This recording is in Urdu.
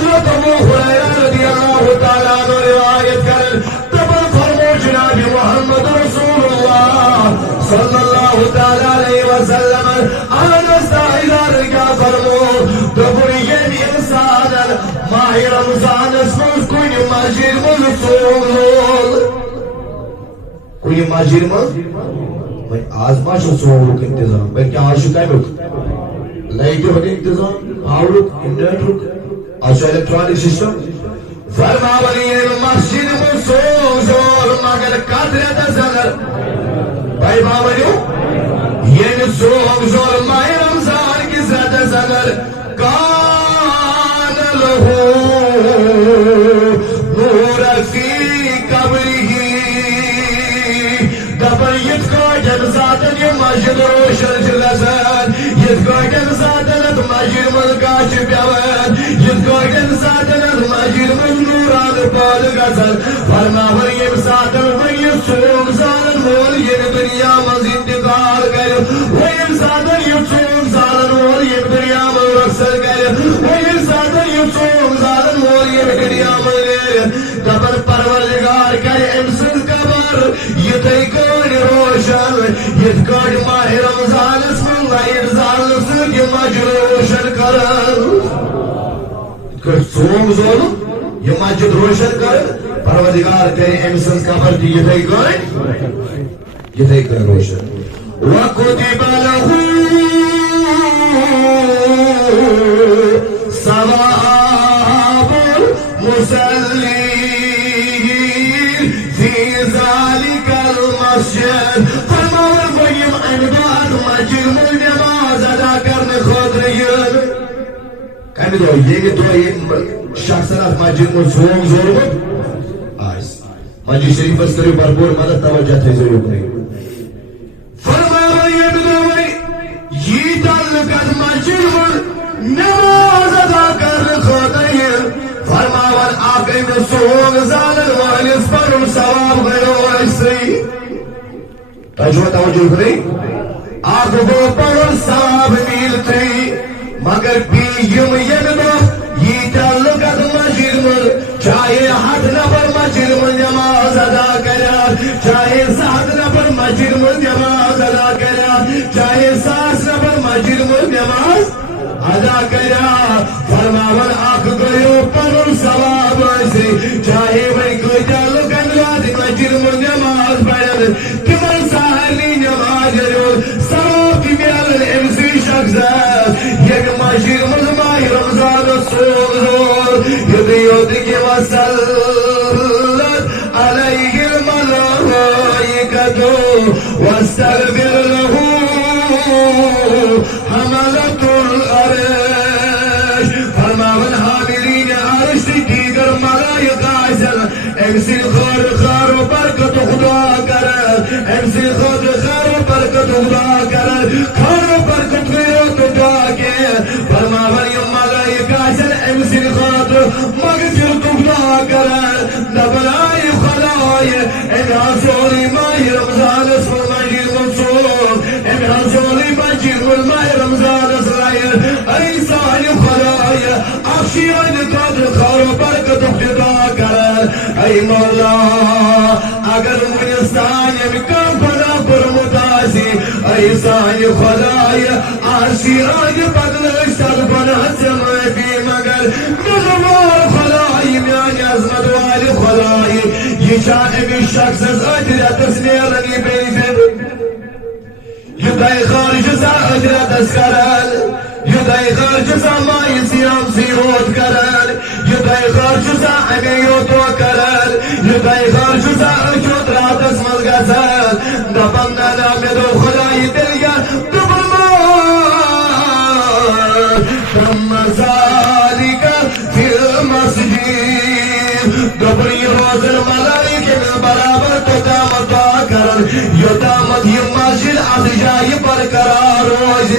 حضرت ابو ہریرہ رضی اللہ تعالیٰ عنہ روایت کریں تبر فرمو جناب محمد رسول اللہ صلی اللہ تعالیٰ علیہ وسلم آنستا ادار کیا فرمو تبر یہ انسان ماہ رمضان اسمز کوئی مسجد مز سوگ کوئی مسجد مز آج ما چھو سوگ انتظام بھائی کیا آج شکای لوگ لائٹوں کا انتظام پاورک انڈرٹرک آج الیکٹرانک سسٹم فرماولی مسجد مز سوگ زور مگر قدرت زنر بھائی باوریو یہ سوگ زور ماہ رمضان کی زیادہ زنر کان لہو نور فی قبری دبر یت کوٹن ذاتن یہ مسجد روشن گژھان یت کوٹن ذاتن مسجد مز گاش پیوان یت کوٹن ذاتن مسجد مز نوران پال گژھان فرماور یم ذاتن یہ سوگ زالن مول یہ دنیا مز انتقال کر یم ذاتن یہ سوگ زالن مول یہ دنیا مز رخصت کر یم ذاتن یہ سوگ زالن مول یہ دنیا مز دبر پروردگار کر ام سن قبر یہ تھی کوئی روشن یہ کوئی ماہ رمضان اسمن لائٹ زال سن یہ مسجد روشن کرن سوگ زول یہ مسجد روشن کرن پروردگار کر ام سن قبر یہ تھی کوئی روشن وَكُتِبَ لَهُ ثواب المصلين في ذلك المسجد فرماور بھائیم انباد مسجد میں نماز ادا کرنے خاطر کمی دو یہ شخص مسجد میں سوگ ضرورت مسجد شریف اس طرح بھرپور مدد توجہ تھی ضرورت نہیں فرماور یہ بدوئی یہ تعلقات مسجد میں نماز ادا کرنے خاطر فرماور آقای میں سوگ زالن والس پر ثواب گئو ایسی توجہ کریں آق وہ پر ثواب ملتی مگر یم دو یہ تعلقات مسجد میں چاہے ہاتھ نفر مسجد میں نماز ادا کرا چاہے 7 نفر مسجد میں نماز ادا کرا چاہے 7 نفر مسجد میں نماز ادا کرا فرماور آق گئو پر ثواب ایسی چاہے وہی کوئی تعلقات مسجد میں نماز پڑھن کمن سہرنی نماز ثواب کی میلن امسی شخص یک مسجد میں ماہ رمضان سوگ زور یدیوت کی وصلت علیہ الملائکۃ واستغفر له حملۃ العرش فرماون حاملین عرش دیگر ملائکہ امسی خیر خیر و برکت خدا کرد امسی خیر خیر و برکت خدا کرد خیر و برکت خدا کے فرماون یہ ملائکہ امسی خیر مغفرت خدا کرد نبلائی خدای امہا سوری ماہ رمضان اسم مجید منصور امہا سوری مجید ماہ رمضان اسرائیل ایسان خدای افشیان قدر خیر و برکت خدا کرد ای مولا اگر منستان کم پدا پر متاسی ایسان خدای آشیان بدلش تر بنات سمفی مگر مغوار خدای میانی عظمت والی خدای یہ جانب شخص از اجرت اسنیرنی بیزن یدائی خارج سا اجرت اسکرال یدائی خارج سا مائی سیام سیوت کرال یدائی خارج سا امیوتو کرال یدائی خارج سا اجوت رات اسمال گزال دبن نام دو خدای دلگر دبرمان تم ذالک فی المسجد دبری روزن ملائک برابر تو دامت کرن یو دامت یہ مسجد از جائی برقرار روز